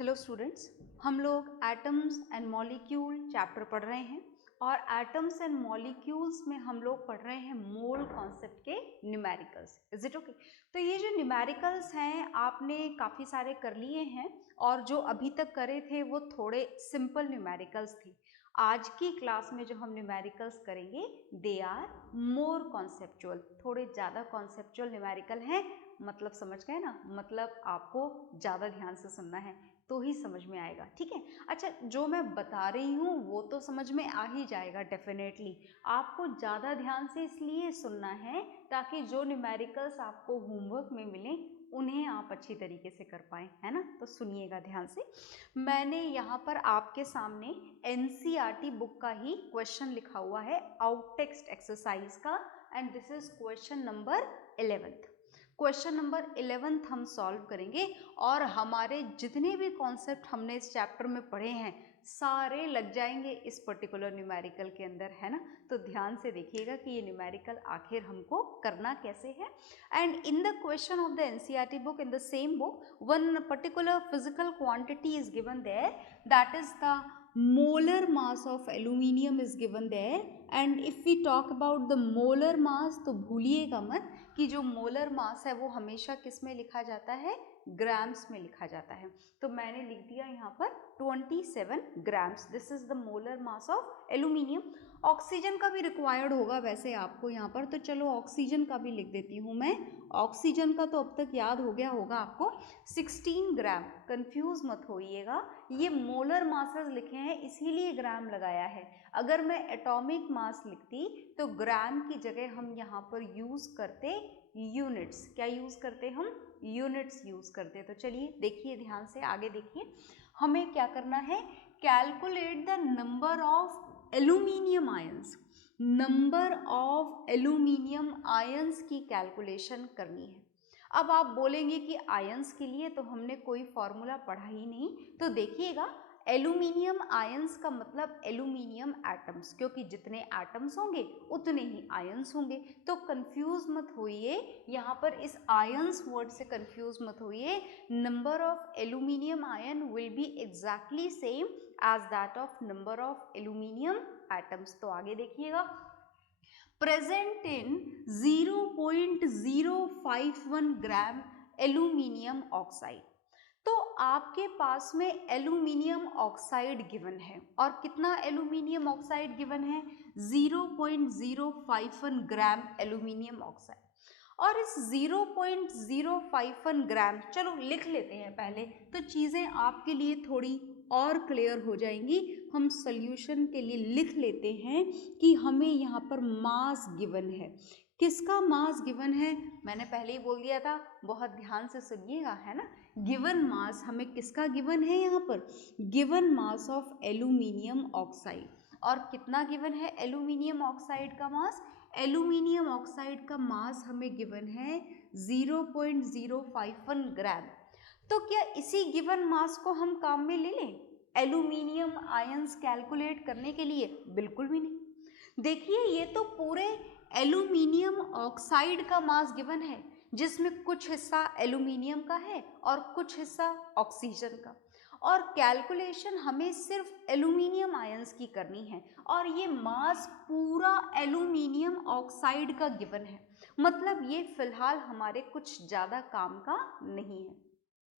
Hello students, हम लोग atoms and molecule chapter पढ़ रहे हैं और एटम्स एंड मॉलिक्यूल्स में हम लोग पढ़ रहे हैं मोल कॉन्सेप्ट के न्यूमेरिकल्स। Is it okay? तो ये जो न्यूमेरिकल्स हैं आपने काफ़ी सारे कर लिए हैं और जो अभी तक करे थे वो थोड़े सिंपल न्यूमेरिकल्स थे। आज की क्लास में जो हम न्यूमेरिकल्स करेंगे दे आर मोर कॉन्सेप्चुअल, थोड़े ज़्यादा कॉन्सेप्चुअल न्यूमेरिकल हैं। मतलब समझ गए ना? मतलब आपको ज़्यादा ध्यान से सुनना है तो ही समझ में आएगा, ठीक है? अच्छा, जो मैं बता रही हूँ वो तो समझ में आ ही जाएगा डेफिनेटली। आपको ज़्यादा ध्यान से इसलिए सुनना है ताकि जो न्यूमेरिकल्स आपको होमवर्क में मिलें उन्हें आप अच्छी तरीके से कर पाएँ, है ना? तो सुनिएगा ध्यान से। मैंने यहाँ पर आपके सामने एनसीईआरटी बुक का ही क्वेश्चन लिखा हुआ है आउट टेक्स्ट एक्सरसाइज का, and this is question number 11th। Question number 11th हम सॉल्व करेंगे और हमारे जितने भी कॉन्सेप्ट हमने इस चैप्टर में पढ़े हैं सारे लग जाएंगे इस पर्टिकुलर न्यूमेरिकल के अंदर, है ना? तो ध्यान से देखिएगा कि ये न्यूमेरिकल आखिर हमको करना कैसे है। And in the question of the NCERT book, in the same book, one particular physical quantity is given there, that is the molar mass of aluminium is given there, and if we talk about the molar mass तो भूलिएगा मत कि जो molar mass है वो हमेशा किस में लिखा जाता है? ग्राम्स में लिखा जाता है। तो मैंने लिख दिया यहाँ पर 27 grams. This is the molar mass of aluminium. Oxygen का भी रिक्वायर्ड होगा वैसे आपको यहाँ पर, तो चलो ऑक्सीजन का भी लिख देती हूँ मैं। ऑक्सीजन का तो अब तक याद हो गया होगा आपको, 16 ग्राम। कंफ्यूज मत होइएगा, ये मोलर मासेस लिखे हैं इसीलिए ग्राम लगाया है। अगर मैं एटॉमिक मास लिखती तो ग्राम की जगह हम यहाँ पर यूज करते यूनिट्स। क्या यूज करते हम? यूनिट्स यूज करते। तो चलिए देखिए ध्यान से, आगे देखिए। हमें क्या करना है? Calculate the number of aluminium ions. Number of aluminium ions की कैलकुलेशन करनी है। अब आप बोलेंगे कि आयंस के लिए तो हमने कोई फॉर्मूला पढ़ा ही नहीं। तो देखिएगा, एल्यूमिनियम आयंस का मतलब एल्यूमिनियम एटम्स, क्योंकि जितने एटम्स होंगे उतने ही आयंस होंगे। तो कंफ्यूज मत होइए, यहाँ पर इस आयंस वर्ड से कंफ्यूज मत होइए। Number of aluminium ion will be exactly same as that of number of aluminium atoms. तो आगे देखिएगा, present in 0.051 gram aluminium oxide. तो आपके पास में एल्यूमिनियम ऑक्साइड गिवन है, और कितना एल्यूमिनियम ऑक्साइड गिवन है? 0.051 ग्राम एल्यूमिनियम ऑक्साइड। और इस 0.051 ग्राम, चलो लिख लेते हैं पहले, तो चीज़ें आपके लिए थोड़ी और क्लियर हो जाएंगी। हम सॉल्यूशन के लिए लिख लेते हैं कि हमें यहाँ पर मास गिवन है। किसका मास गिवन है? मैंने पहले ही बोल दिया था, बहुत ध्यान से सुनिएगा, है ना? गिवन मास हमें किसका गिवन है? यहाँ पर given mass of aluminium oxide. और कितना गिवन है एल्यूमिनियम ऑक्साइड का मास? एल्यूमिनियम ऑक्साइड का मास हमें गिवन है 0.051 ग्राम। तो क्या इसी गिवन मास को हम काम में ले लें एल्यूमिनियम आयंस कैलकुलेट करने के लिए? बिल्कुल भी नहीं। देखिए, ये तो पूरे एल्यूमिनियम ऑक्साइड का मास गिवन है, जिसमें कुछ हिस्सा एल्यूमिनियम का है और कुछ हिस्सा ऑक्सीजन का, और कैलकुलेशन हमें सिर्फ एल्यूमिनियम आयंस की करनी है, और ये मास पूरा एल्यूमिनियम ऑक्साइड का गिवन है। मतलब ये फिलहाल हमारे कुछ ज़्यादा काम का नहीं है।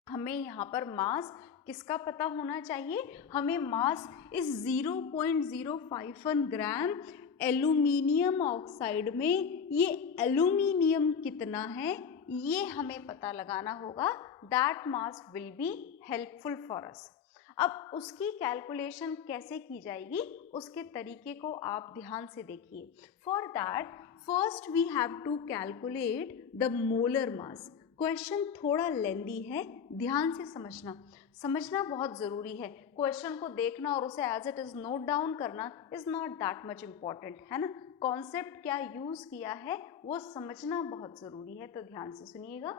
हमें यहाँ पर मास किसका पता होना चाहिए? हमें मास इस 0.051 ग्राम एल्यूमिनियम ऑक्साइड में ये एल्यूमिनियम कितना है ये हमें पता लगाना होगा। That mass will be helpful for us. अब उसकी कैलकुलेशन कैसे की जाएगी उसके तरीके को आप ध्यान से देखिए। For that first we have to calculate the molar mass. Question थोड़ा लेंदी है, ध्यान से समझना बहुत ज़रूरी है। क्वेश्चन को देखना और उसे as it is note down करना is not that much important, है ना? कॉन्सेप्ट क्या यूज़ किया है वो समझना बहुत ज़रूरी है, तो ध्यान से सुनिएगा।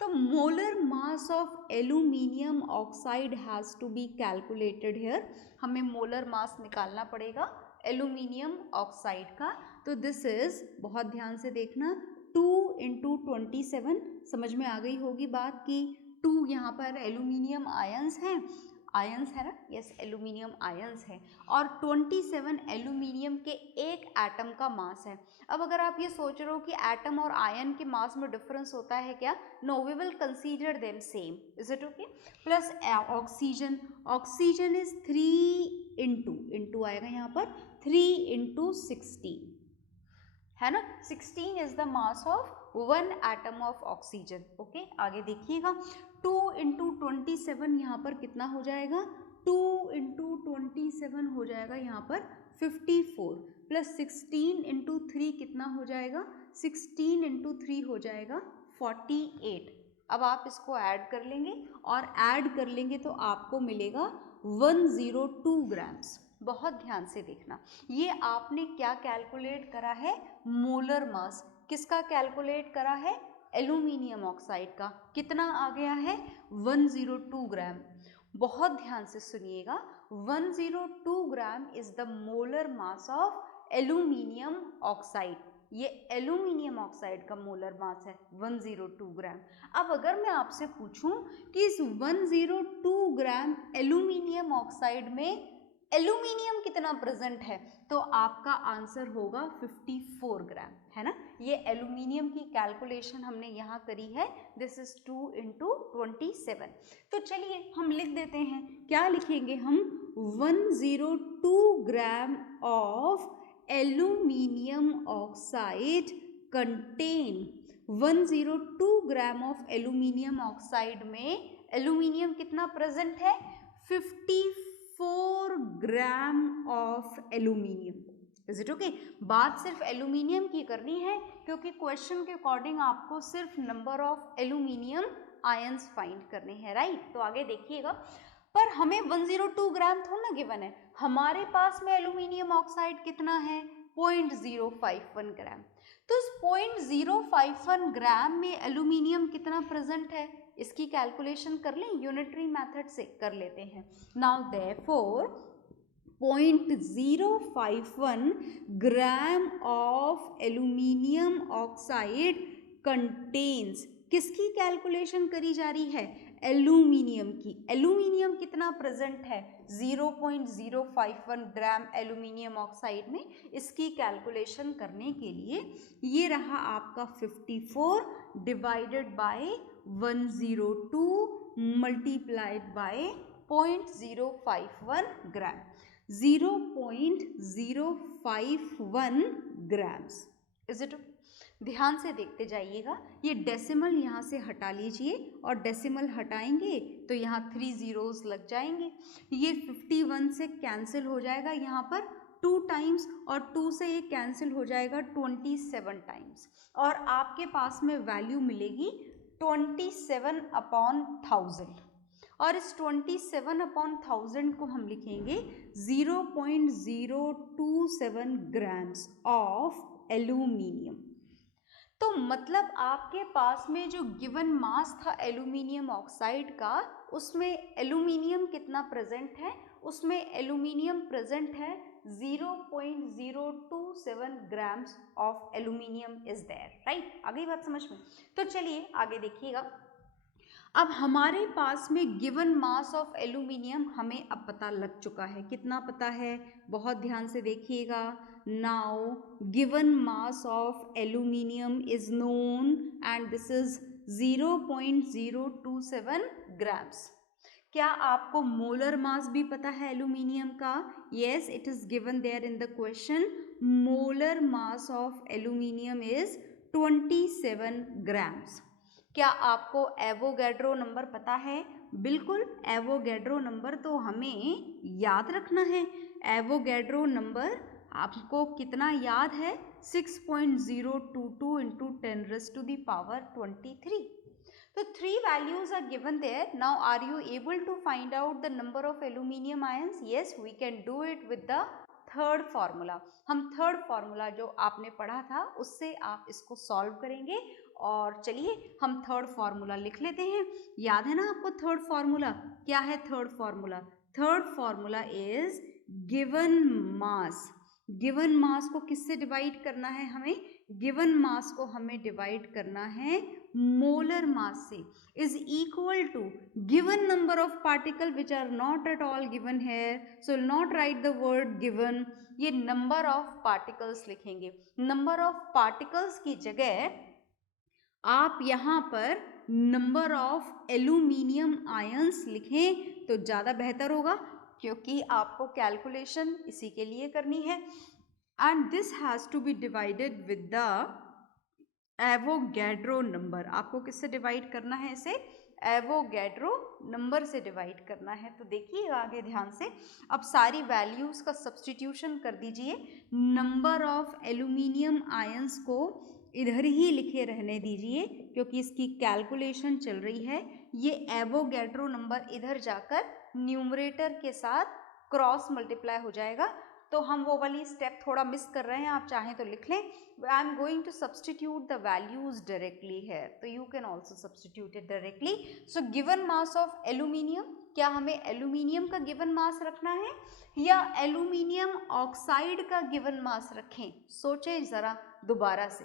तो molar mass of aluminium oxide has to be calculated here. हमें मोलर मास निकालना पड़ेगा एल्यूमिनियम ऑक्साइड का। तो दिस इज़, बहुत ध्यान से देखना, 2 × 27। समझ में आ गई होगी बात कि 2 यहाँ पर एल्यूमिनियम आयंस हैं आयंस है ना, यस एल्यूमिनियम आयंस है, और 27 एल्यूमिनियम के एक एटम का मास है। अब अगर आप ये सोच रहे हो कि एटम और आयन के मास में डिफरेंस होता है क्या, no, we will consider them same, is it okay. Plus oxygen, oxygen is 3 into आएगा यहाँ पर 3 इंटू 16 है ना, 16 is the mass of 1 atom of oxygen. Okay, आगे देखिएगा 2 इंटू 27 यहाँ पर कितना हो जाएगा, 2 इंटू 27 हो जाएगा यहाँ पर 54, प्लस 16 इंटू 3 कितना हो जाएगा, 16 इंटू 3 हो जाएगा 48। अब आप इसको ऐड कर लेंगे, और ऐड कर लेंगे तो आपको मिलेगा 102 ग्राम्स। बहुत ध्यान से देखना, ये आपने क्या कैलकुलेट करा है, मोलर मास। किसका कैलकुलेट करा है, एल्यूमिनियम ऑक्साइड का। कितना आ गया है, 102 ग्राम। बहुत ध्यान से सुनिएगा, 102 gram is the molar mass of aluminium oxide. ये एल्यूमिनियम ऑक्साइड का मोलर मास है 102 ग्राम। अब अगर मैं आपसे पूछूं कि इस 102 ग्राम एल्यूमिनियम ऑक्साइड में एल्यूमिनियम कितना प्रेजेंट है, तो आपका आंसर होगा 54 ग्राम, है ना। ये एल्यूमिनियम की कैलकुलेशन हमने यहाँ करी है, दिस इज 2 इंटू 27। तो चलिए हम लिख देते हैं, क्या लिखेंगे हम, 102 gram of aluminium oxide contain, 102 gram of aluminium oxide में एल्यूमिनियम कितना प्रेजेंट है, 54 gram of aluminium. Is it okay. बात सिर्फ एल्यूमिनियम की करनी है, क्योंकि क्वेश्चन के अकॉर्डिंग आपको सिर्फ number of aluminium ions find करने हैं, राइट। तो आगे देखिएगा, पर हमें 102 ग्राम थोड़ा ना गिवन है, हमारे पास में एल्यूमिनियम ऑक्साइड कितना है, 0.051 ग्राम। तो इस 0.051 ग्राम में एल्यूमिनियम कितना प्रेजेंट है, इसकी कैलकुलेशन कर लें, यूनिटरी मेथड से कर लेते हैं। Now therefore 0.051 gram of aluminium oxide contains, किसकी कैलकुलेशन करी जा रही है, एल्यूमिनियम की। एल्यूमिनियम कितना प्रेजेंट है, 0.051 ग्राम एल्यूमिनियम ऑक्साइड में। इसकी कैलकुलेशन करने के लिए ये रहा आपका 54 divided by 102 multiplied by 0.051 gram, 0.051 grams. Is it? ध्यान से देखते जाइएगा, ये डेसिमल यहाँ से हटा लीजिए, और डेसिमल हटाएंगे तो यहाँ 3 zeros लग जाएंगे। ये 51 से कैंसिल हो जाएगा यहाँ पर 2 टाइम्स, और 2 से ये कैंसिल हो जाएगा 27 टाइम्स, और आपके पास में वैल्यू मिलेगी 27/1000। और इस 27/1000 को हम लिखेंगे 0.027 ग्राम्स ऑफ एल्यूमिनियम। तो मतलब आपके पास में जो गिवन मास था एल्यूमिनियम ऑक्साइड का, उसमें एल्यूमिनियम कितना प्रेजेंट है, उसमें एल्यूमिनियम प्रेजेंट है 0.027 grams of aluminium is there, right. आगे बात समझ में। तो चलिए आगे देखिएगा, अब हमारे पास में गिवन मास ऑफ एल्यूमिनियम हमें अब पता लग चुका है। कितना पता है, बहुत ध्यान से देखिएगा। Now given mass of aluminium is known and this is 0.027 grams. क्या आपको मोलर मास भी पता है एल्यूमिनियम का? Yes, it is given there in the question. Molar mass of aluminium is 27 grams. क्या आपको एवोगैड्रो नंबर पता है? बिल्कुल, एवोगैड्रो नंबर तो हमें याद रखना है। एवोगैड्रो नंबर आपको कितना याद है? 6.022 × 10⁻23। तो 3 values are given there. Now are you able to find out the number of aluminum ions? Yes, we can do it with the third formula. हम थर्ड फार्मूला जो आपने पढ़ा था उससे आप इसको सॉल्व करेंगे। और चलिए हम थर्ड फार्मूला लिख लेते हैं। याद है ना आपको थर्ड फार्मूला? क्या है third formula? Third formula is given mass. Given mass को किससे डिवाइड करना है हमें? गिवन मास को हमें डिवाइड करना है मोलर मास से, is equal to given number of particle which are not at all given here, so not write the word given, ये नंबर ऑफ पार्टिकल्स लिखेंगे। नंबर ऑफ पार्टिकल्स की जगह आप यहाँ पर नंबर ऑफ एल्यूमिनियम आयंस लिखें तो ज़्यादा बेहतर होगा, क्योंकि आपको कैलकुलेशन इसी के लिए करनी है। And this has to be divided with the Avogadro number. आपको किससे डिवाइड करना है इसे? एवोगैड्रो नंबर से डिवाइड करना है। तो देखिए आगे ध्यान से, अब सारी वैल्यूज़ का सब्स्टिट्यूशन कर दीजिए। नंबर ऑफ एल्यूमिनियम आयंस को इधर ही लिखे रहने दीजिए, क्योंकि इसकी कैलकुलेशन चल रही है। ये एवोगैड्रो नंबर इधर जाकर न्यूमरेटर के साथ क्रॉस मल्टीप्लाई हो जाएगा। तो हम वो वाली स्टेप थोड़ा मिस कर रहे हैं, आप चाहें तो लिख लें। I am going to substitute the values directly है, तो you can also substitute it directly. So given mass of aluminium, क्या हमें एल्यूमिनियम का गिवन मास रखना है या एल्यूमिनियम ऑक्साइड का गिवन मास रखें? सोचें ज़रा दोबारा से।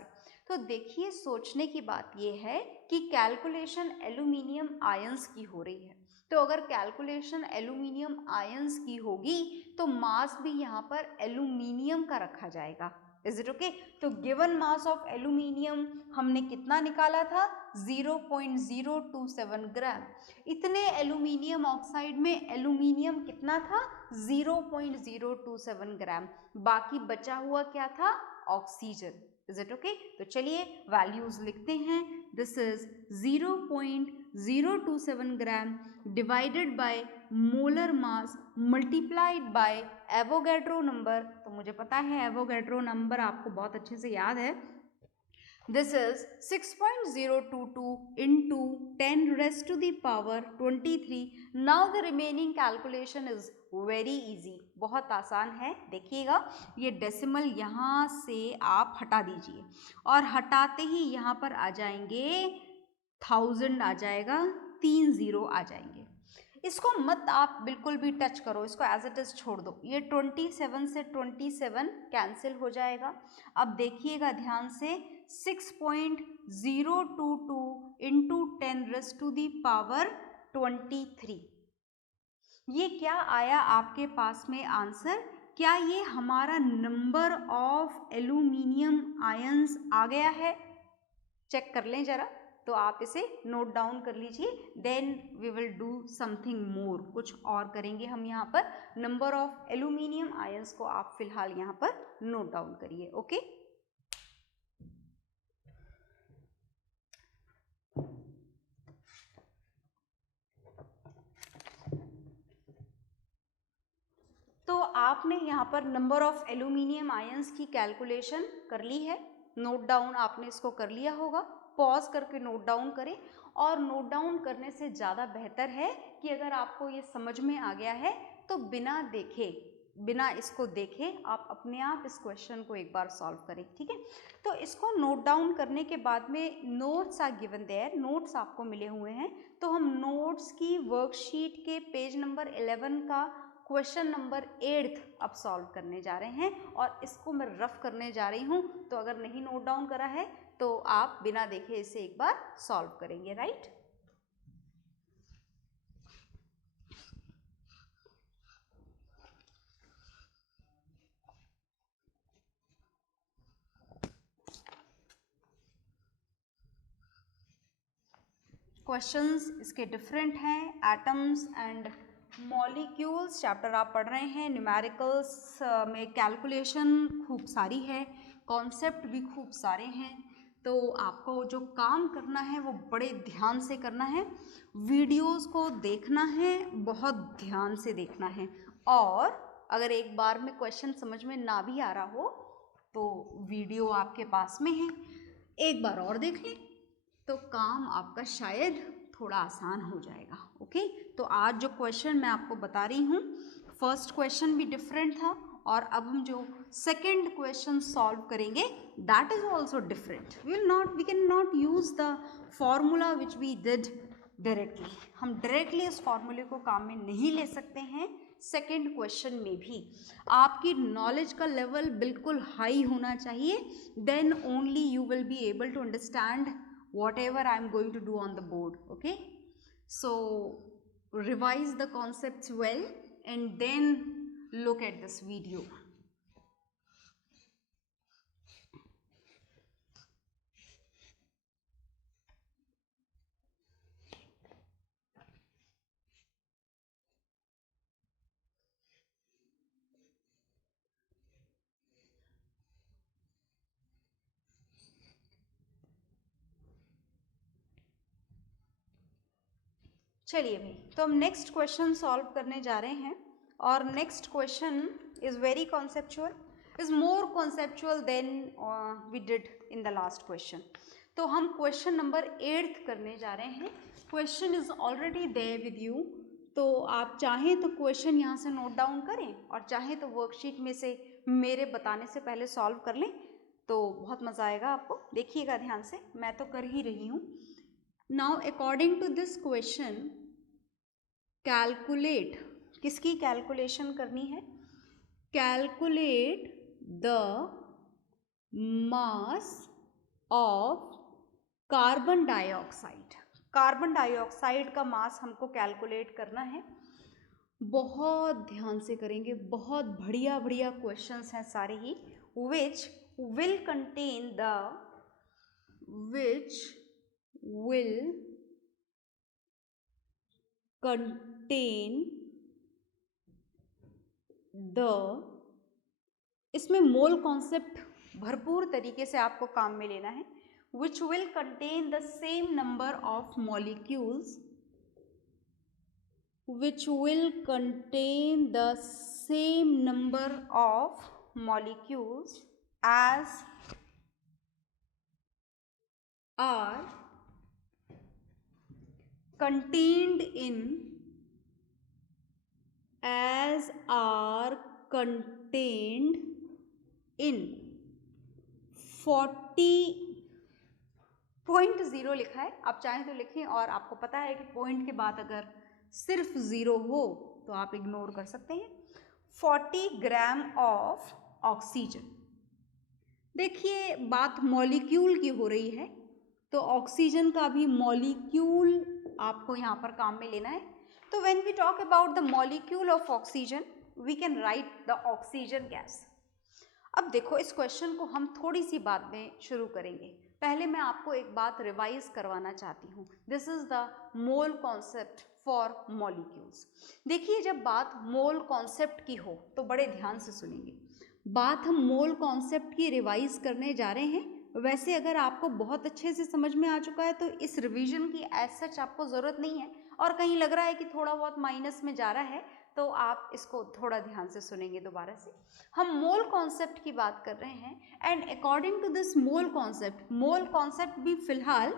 तो देखिए, सोचने की बात यह है कि कैलकुलेशन एल्यूमिनियम आयंस की हो रही है, तो अगर कैलकुलेशन एल्यूमिनियम आयंस की होगी तो मास भी यहाँ पर एल्यूमिनियम का रखा जाएगा। Is it okay? तो गिवन मास ऑफ एल्यूमिनियम हमने कितना निकाला था? 0.027 ग्राम। इतने एल्यूमिनियम ऑक्साइड में एल्यूमिनियम कितना था? 0.027 ग्राम। बाकी बचा हुआ क्या था? ऑक्सीजन। Is it okay? तो चलिए वैल्यूज लिखते हैं। This is 0.027 gram divided by molar mass multiplied by Avogadro number. तो मुझे पता है एवोगैड्रो नंबर आपको बहुत अच्छे से याद है। This is 6.022 into 10 raised to the power 23. Now the remaining calculation is very easy. बहुत आसान है। देखिएगा, ये डेसिमल यहाँ से आप हटा दीजिए और हटाते ही यहाँ पर आ जाएंगे 1000 आ जाएगा, 3 0 आ जाएंगे। इसको मत आप बिल्कुल भी टच करो, इसको एज इट इज छोड़ दो। ये 27 से 27 कैंसिल हो जाएगा। अब देखिएगा ध्यान से, 6.022 into 10 raised to the power 23। ये क्या आया आपके पास में आंसर? क्या ये हमारा नंबर ऑफ एल्यूमिनियम आयंस आ गया है? चेक कर लें जरा। तो आप इसे नोट डाउन कर लीजिए। Then we will do something more, कुछ और करेंगे हम यहाँ पर। नंबर ऑफ एल्यूमिनियम आयंस को आप फिलहाल यहाँ पर नोट डाउन करिए। ओके, तो आपने यहाँ पर नंबर ऑफ एल्यूमिनियम आयंस की कैलकुलेशन कर ली है। नोट डाउन आपने इसको कर लिया होगा। पॉज करके नोट डाउन करें, और नोट डाउन करने से ज़्यादा बेहतर है कि अगर आपको ये समझ में आ गया है तो बिना देखे, बिना इसको देखे आप अपने आप इस क्वेश्चन को एक बार सॉल्व करें। ठीक है, तो इसको नोट डाउन करने के बाद में notes are given there, notes आपको मिले हुए हैं। तो हम नोट्स की वर्कशीट के पेज नंबर 11 का क्वेश्चन नंबर 8 अब सॉल्व करने जा रहे हैं, और इसको मैं रफ करने जा रही हूँ। तो अगर नहीं नोट डाउन करा है तो आप बिना देखे इसे एक बार सॉल्व करेंगे। राइट, क्वेश्चंस इसके डिफरेंट हैं। एटम्स एंड मॉलिक्यूल्स चैप्टर आप पढ़ रहे हैं। न्यूमेरिकल्स में कैलकुलेशन खूब सारी है, कॉन्सेप्ट भी खूब सारे हैं। तो आपको जो काम करना है वो बड़े ध्यान से करना है। वीडियोस को देखना है, बहुत ध्यान से देखना है। और अगर एक बार में क्वेश्चन समझ में ना भी आ रहा हो तो वीडियो आपके पास में है, एक बार और देख लें तो काम आपका शायद थोड़ा आसान हो जाएगा। ओके, तो आज जो क्वेश्चन मैं आपको बता रही हूँ, फर्स्ट क्वेश्चन भी डिफरेंट था, और अब हम जो सेकंड क्वेश्चन सॉल्व करेंगे that is also different. We can not use the formula which we did directly. हम डायरेक्टली इस फॉर्मूले को काम में नहीं ले सकते हैं। सेकेंड क्वेश्चन में भी आपकी नॉलेज का लेवल बिल्कुल हाई होना चाहिए, then only you will be able to understand whatever I am going to do on the board. Okay, so revise the concepts well and then look at this video. चलिए भाई, तो हम next question solve करने जा रहे हैं और next question is very conceptual, is more conceptual than we did in the last question. तो हम क्वेश्चन नंबर 8 करने जा रहे हैं. Question is already there with you, तो आप चाहें तो क्वेश्चन यहाँ से नोट डाउन करें और चाहें तो वर्कशीट में से मेरे बताने से पहले सॉल्व कर लें, तो बहुत मज़ा आएगा आपको. देखिएगा ध्यान से, मैं तो कर ही रही हूँ. Now according to this question, calculate, किसकी कैलकुलेशन करनी है? Calculate the mass of carbon dioxide. Carbon dioxide का मास हमको कैलकुलेट करना है. बहुत ध्यान से करेंगे, बहुत बढ़िया बढ़िया क्वेश्चंस हैं सारे ही, which will contain the इसमें मोल कॉन्सेप्ट भरपूर तरीके से आपको काम में लेना है. which will contain the same number of molecules, which will contain the same number of molecules as are contained in 40.0 लिखा है. आप चाहें तो लिखें, और आपको पता है कि पॉइंट के बाद अगर सिर्फ 0 हो तो आप इग्नोर कर सकते हैं. 40 ग्राम ऑफ ऑक्सीजन. देखिए, बात मॉलिक्यूल की हो रही है, तो ऑक्सीजन का भी मॉलिक्यूल आपको यहाँ पर काम में लेना है. तो when we talk about the molecule of oxygen, we can write the oxygen gas. अब देखो, इस क्वेश्चन को हम थोड़ी सी बात में शुरू करेंगे. पहले मैं आपको एक बात रिवाइज करवाना चाहती हूँ. This is the mole concept for molecules. देखिए, जब बात मोल कॉन्सेप्ट की हो तो बड़े ध्यान से सुनेंगे. बात हम मोल कॉन्सेप्ट की रिवाइज करने जा रहे हैं. वैसे अगर आपको बहुत अच्छे से समझ में आ चुका है तो इस रिवीजन की एज सच आपको ज़रूरत नहीं है, और कहीं लग रहा है कि थोड़ा बहुत माइनस में जा रहा है तो आप इसको थोड़ा ध्यान से सुनेंगे दोबारा से. हम मोल कॉन्सेप्ट की बात कर रहे हैं, and according to this mole concept भी फिलहाल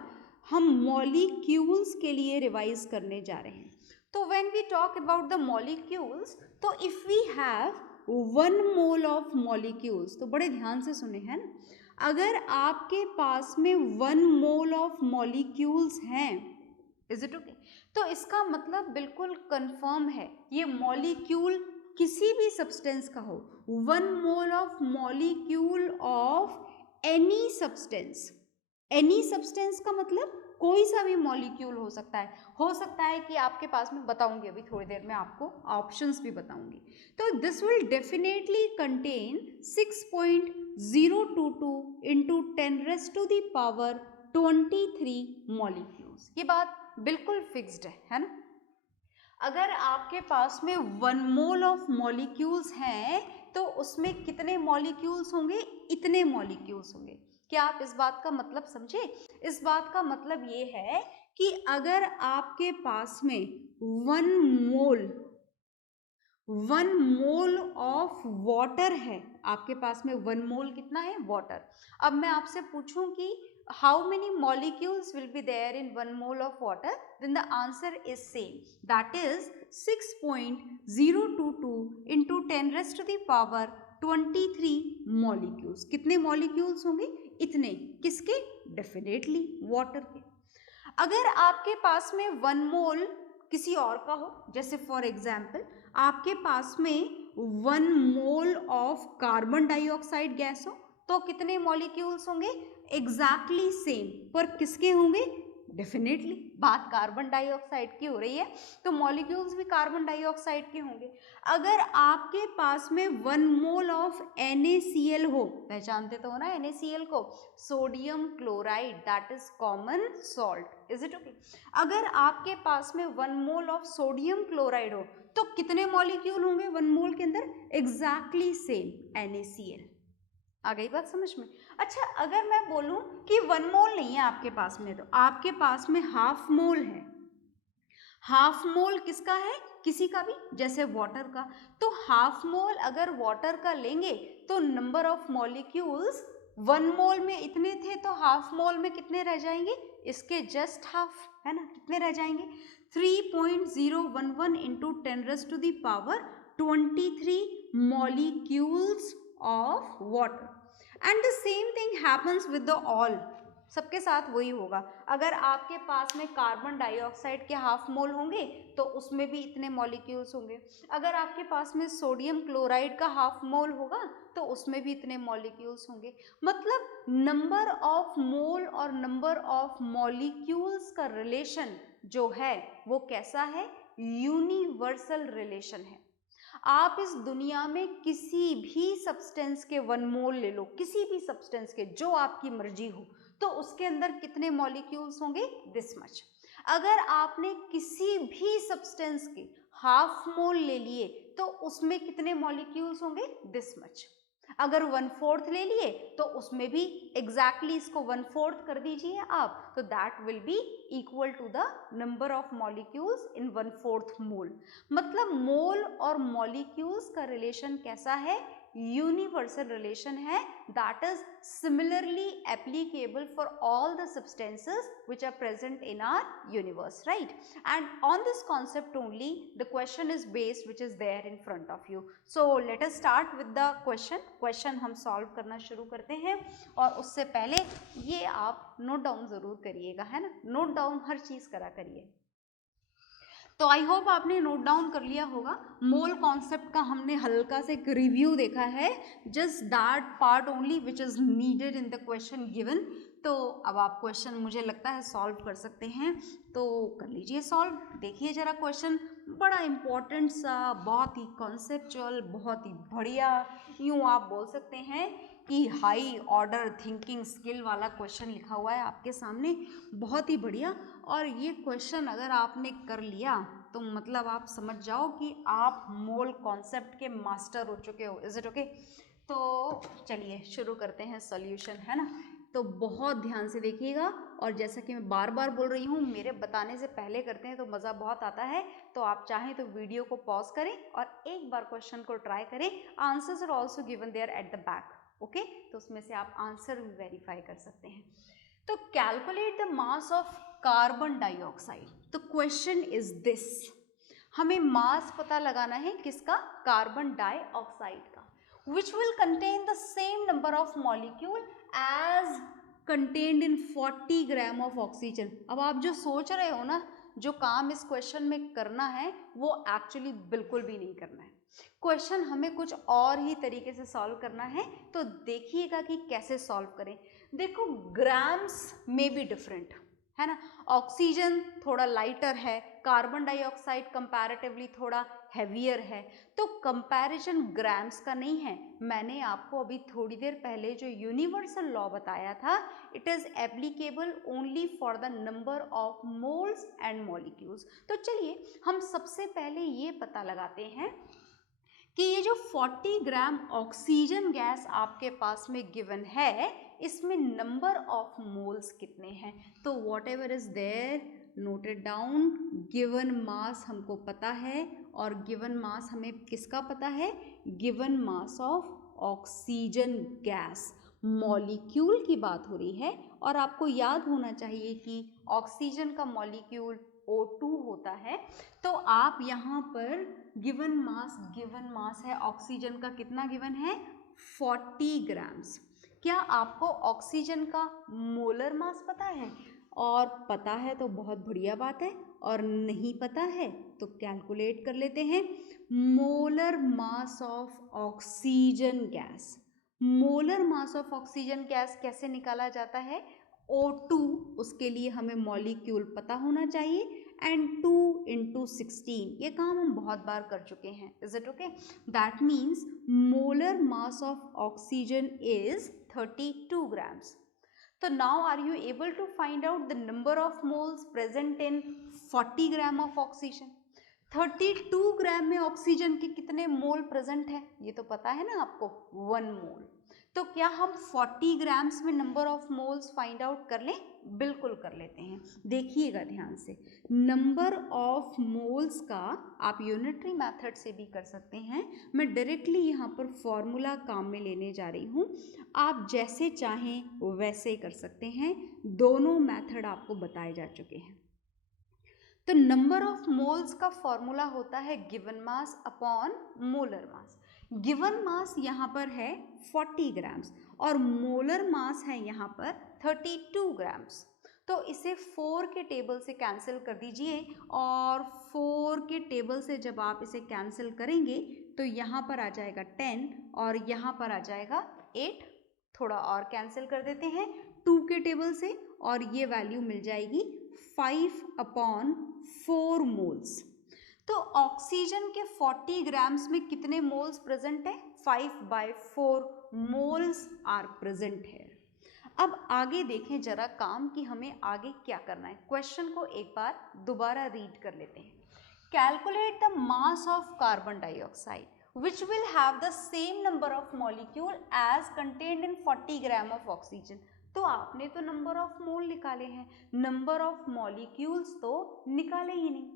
हम मॉलिक्यूल्स के लिए रिवाइज करने जा रहे हैं. तो when we talk about the molecules, तो if we have 1 mole of molecules, तो बड़े ध्यान से सुने हैं ना, अगर आपके पास में 1 मोल ऑफ मॉलिक्यूल्स हैं, इज इट ओके, तो इसका मतलब बिल्कुल कंफर्म है, ये मॉलिक्यूल किसी भी सब्सटेंस का हो. 1 mole of molecule of any substance. Any substance का मतलब कोई सा भी मॉलिक्यूल हो सकता है. हो सकता है कि आपके पास में, बताऊंगी अभी थोड़ी देर में आपको ऑप्शंस भी बताऊंगी. तो this will definitely contain 6.022 into 10⁻23 molecules. ये बात बिल्कुल फिक्स्ड है ना. अगर आपके पास में 1 मोल ऑफ मॉलिक्यूल्स हैं तो उसमें कितने मॉलिक्यूल्स होंगे? इतने मॉलिक्यूल्स होंगे. क्या आप इस बात का मतलब समझे? इस बात का मतलब ये है कि अगर आपके पास में 1 मोल ऑफ वाटर है, आपके पास में 1 मोल कितना है? वाटर. अब मैं आपसे पूछूं कि how many molecules will be there in 1 mole of water, then the answer is same, that is 6.022 into 10⁻23 molecules. कितने molecules होंगे? इतने. किसके? डेफिनेटली वाटर के. अगर आपके पास में 1 मोल किसी और का हो, जैसे फॉर एग्जाम्पल आपके पास में 1 mole of carbon dioxide gas हो तो कितने मॉलिक्यूल्स होंगे? एग्जैक्टली सेम, पर किसके होंगे? डेफिनेटली बात कार्बन डाइऑक्साइड की हो रही है तो मॉलिक्यूल्स भी कार्बन डाइऑक्साइड के होंगे। अगर आपके पास में 1 मोल ऑफ NaCl हो, पहचानते तो हो ना NaCl को, sodium chloride, that is common salt, is it okay? अगर आपके पास में 1 मोल ऑफ सोडियम क्लोराइड हो तो कितने मॉलिक्यूल होंगे 1 मोल के अंदर? Exactly same NaCl। आ गई बात समझ में? अच्छा, अगर मैं बोलूं कि 1 मोल नहीं है आपके पास में, तो आपके पास में हाफ मोल है। हाफ मोल किसका है? किसी का भी, जैसे वाटर का। तो हाफ मोल अगर वाटर का लेंगे तो नंबर ऑफ मॉलिक्यूल्स 1 मोल में इतने थे तो हाफ मोल में कितने रह जाएंगे? इसके जस्ट हाफ, है ना? कितने रह जाएंगे? 3.011 into 10⁻23 molecules of water. And the same thing happens with the all. सबके साथ वही होगा। अगर आपके पास में कार्बन डाइऑक्साइड के हाफ मोल होंगे तो उसमें भी इतने मॉलिक्यूल्स होंगे। अगर आपके पास में सोडियम क्लोराइड का हाफ मोल होगा तो उसमें भी इतने मॉलिक्यूल्स होंगे। मतलब नंबर ऑफ मोल और नंबर ऑफ मॉलिक्यूल्स का रिलेशन जो है वो कैसा है? यूनिवर्सल रिलेशन है। आप इस दुनिया में किसी भी सब्सटेंस के 1 मोल ले लो, किसी भी सब्सटेंस के, जो आपकी मर्जी हो, तो उसके अंदर कितने मॉलिक्यूल्स होंगे? This much. अगर आपने किसी भी सब्सटेंस के हाफ मोल ले लिए तो उसमें कितने मॉलिक्यूल्स होंगे? This much. अगर 1/4 ले लिए तो उसमें भी एग्जैक्टली इसको 1/4 कर दीजिए आप, तो that will be equal to the number of molecules in 1/4 mole. मतलब मोल और मॉलिक्यूल्स का रिलेशन कैसा है? यूनिवर्सल रिलेशन है, that is similarly applicable for all the substances which are present in our universe, right? And on this concept only the question is based which is there in front of you. So let us start with the question हम solve करना शुरू करते हैं। और उससे पहले ये आप नोट डाउन जरूर करिएगा, है ना? नोट डाउन हर चीज करा करिए। तो आई होप आपने नोट डाउन कर लिया होगा। मोल कॉन्सेप्ट का हमने हल्का से एक रिव्यू देखा है, just that part only which is needed in the question given. तो अब आप क्वेश्चन मुझे लगता है सॉल्व कर सकते हैं, तो कर लीजिए सॉल्व। देखिए जरा क्वेश्चन, बड़ा इम्पोर्टेंट सा, बहुत ही कॉन्सेप्चुअल, बहुत ही बढ़िया, यूँ आप बोल सकते हैं कि हाई ऑर्डर थिंकिंग स्किल वाला क्वेश्चन लिखा हुआ है आपके सामने, बहुत ही बढ़िया। और ये क्वेश्चन अगर आपने कर लिया तो मतलब आप समझ जाओ कि आप मोल कॉन्सेप्ट के मास्टर हो चुके हो, इज इट ओके? तो चलिए शुरू करते हैं सॉल्यूशन, है ना? तो बहुत ध्यान से देखिएगा, और जैसा कि मैं बार बार बोल रही हूँ, मेरे बताने से पहले करते हैं तो मज़ा बहुत आता है। तो आप चाहें तो वीडियो को पॉज करें और एक बार क्वेश्चन को ट्राई करें। Answers are also given there at the back, okay? तो उसमें से आप आंसर भी वेरीफाई कर सकते हैं। तो calculate the mass of carbon dioxide. तो क्वेश्चन इज दिस, हमें मास पता लगाना है किसका? कार्बन डाइऑक्साइड का, which will contain the same number of molecule as contained in 40 gram of oxygen. अब आप जो सोच रहे हो ना, जो काम इस क्वेश्चन में करना है वो एक्चुअली बिल्कुल भी नहीं करना है। क्वेश्चन हमें कुछ और ही तरीके से सॉल्व करना है, तो देखिएगा कि कैसे सॉल्व करें। देखो ग्राम्स में भी डिफरेंट है ना, ऑक्सीजन थोड़ा लाइटर है, कार्बन डाइऑक्साइड कंपैरेटिवली थोड़ा हैवियर है, तो कंपैरिजन ग्राम्स का नहीं है। मैंने आपको अभी थोड़ी देर पहले जो यूनिवर्सल लॉ बताया था, it is applicable only for the number of moles and molecules. तो चलिए हम सबसे पहले ये पता लगाते हैं कि ये जो 40 ग्राम ऑक्सीजन गैस आपके पास में गिवन है, इसमें नंबर ऑफ मोल्स कितने हैं। तो whatever is there noted down. Given mass हमको पता है, और गिवन मास हमें किसका पता है? Given mass of oxygen gas. Molecule की बात हो रही है, और आपको याद होना चाहिए कि ऑक्सीजन का मॉलिक्यूल O2 होता है। तो आप यहाँ पर गिवन मास है ऑक्सीजन का, कितना गिवन है? 40 ग्राम्स। क्या आपको ऑक्सीजन का मोलर मास पता है? और पता है तो बहुत बढ़िया बात है, और नहीं पता है तो कैलकुलेट कर लेते हैं। Molar mass of oxygen gas. Molar mass of oxygen gas कैसे निकाला जाता है? O2, उसके लिए हमें मॉलिक्यूल पता होना चाहिए, एंड 2 × 16, ये काम हम बहुत बार कर चुके हैं। Is it okay? That means molar mass of oxygen is 32 grams. So now are you able to find out the number of moles present in 40 gram of oxygen? 32 ग्राम में ऑक्सीजन के कितने मोल प्रेजेंट है? ये तो पता है ना आपको, 1 मोल। तो क्या हम 40 ग्राम्स में number of moles find out कर लें? बिल्कुल कर लेते हैं। देखिएगा ध्यान से, नंबर ऑफ मोल्स का आप यूनिटरी मेथड से भी कर सकते हैं। मैं डायरेक्टली यहाँ पर फॉर्मूला काम में लेने जा रही हूँ, आप जैसे चाहें वैसे कर सकते हैं। दोनों मेथड आपको बताए जा चुके हैं। तो नंबर ऑफ मोल्स का फॉर्मूला होता है गिवन मास अपॉन मोलर मास। गिवन मास यहाँ पर है 40 ग्राम्स और मोलर मास है यहाँ पर 32 ग्राम्स। तो इसे 4 के टेबल से कैंसिल कर दीजिए, और 4 के टेबल से जब आप इसे कैंसिल करेंगे तो यहाँ पर आ जाएगा 10 और यहाँ पर आ जाएगा 8। थोड़ा और कैंसिल कर देते हैं 2 के टेबल से, और ये वैल्यू मिल जाएगी 5/4 मोल्स। तो ऑक्सीजन के 40 ग्राम्स में कितने मोल्स प्रेजेंट है? 5/4 मोल्स आर प्रेजेंट है। अब आगे देखें जरा काम कि हमें आगे क्या करना है। क्वेश्चन को एक बार दोबारा रीड कर लेते हैं। Calculate the mass of carbon dioxide which will have the same number of molecule as contained in 40 gram of oxygen। तो आपने तो नंबर ऑफ मोल निकाले हैं, नंबर ऑफ मॉलिक्यूल्स तो निकाले ही नहीं,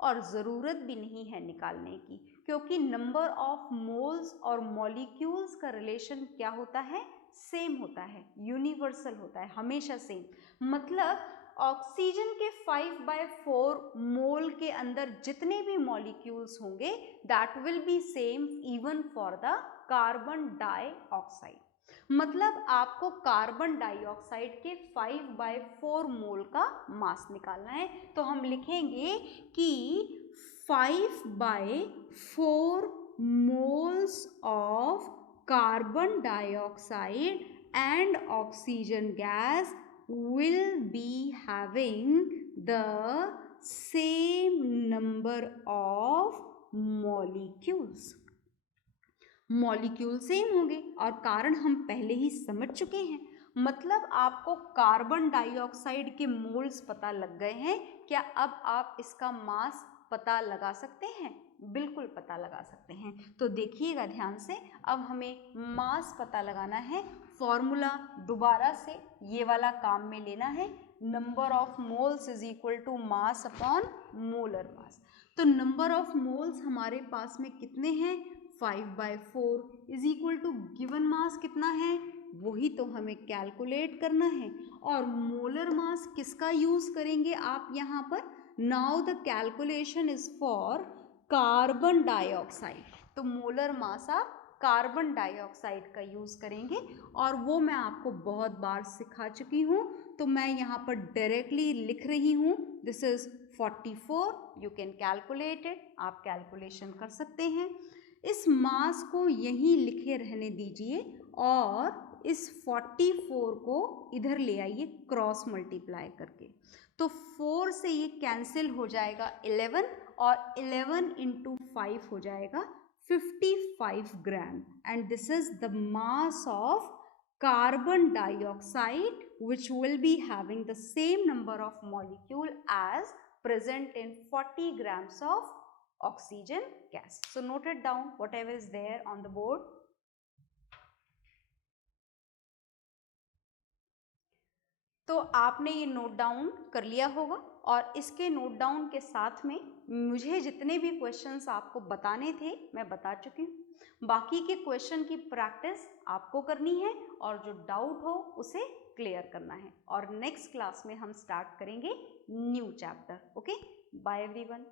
और ज़रूरत भी नहीं है निकालने की, क्योंकि नंबर ऑफ मोल्स और मॉलिक्यूल्स का रिलेशन क्या होता है? सेम होता है, यूनिवर्सल होता है, हमेशा सेम। मतलब ऑक्सीजन के 5/4 मोल के अंदर जितने भी मॉलिक्यूल्स होंगे that will B same even for the carbon dioxide. मतलब आपको कार्बन डाइऑक्साइड के 5/4 मोल का मास निकालना है। तो हम लिखेंगे कि 5/4 moles of carbon dioxide and oxygen gas will be having the same number of molecules। Molecule same होंगे, और कारण हम पहले ही समझ चुके हैं। मतलब आपको कार्बन डाइऑक्साइड के मोल्स पता लग गए हैं। क्या अब आप इसका मास पता लगा सकते हैं? बिल्कुल पता लगा सकते हैं। तो देखिएगा ध्यान से, अब हमें मास पता लगाना है। फॉर्मूला दोबारा से ये वाला काम में लेना है, number of moles is equal to mass upon molar mass. तो नंबर ऑफ मोल्स हमारे पास में कितने हैं? 5/4 is equal to given mass कितना है, वही तो हमें कैलकुलेट करना है। और मोलर मास किसका यूज करेंगे आप यहाँ पर? Now the calculation is for carbon dioxide. तो मोलर मास आप कार्बन डाइऑक्साइड का यूज करेंगे, और वो मैं आपको बहुत बार सिखा चुकी हूँ। तो मैं यहाँ पर डायरेक्टली लिख रही हूँ, this is 44। You can calculate it, आप कैलकुलेशन कर सकते हैं। इस मास को यहीं लिखे रहने दीजिए, और इस 44 को इधर ले आइए क्रॉस मल्टीप्लाई करके। तो 4 से ये कैंसिल हो जाएगा 11, और 11 × 5 हो जाएगा 55 gram. And this is the mass of carbon dioxide which will be having the same number of molecule as present in 40 grams of oxygen gas. So note it down whatever is there on the board. तो आपने ये note down कर लिया होगा, और इसके note down के साथ में मुझे जितने भी क्वेश्चंस आपको बताने थे मैं बता चुकी हूँ। बाकी के क्वेश्चन की प्रैक्टिस आपको करनी है, और जो डाउट हो उसे क्लियर करना है। और नेक्स्ट क्लास में हम स्टार्ट करेंगे new chapter. Okay, bye everyone.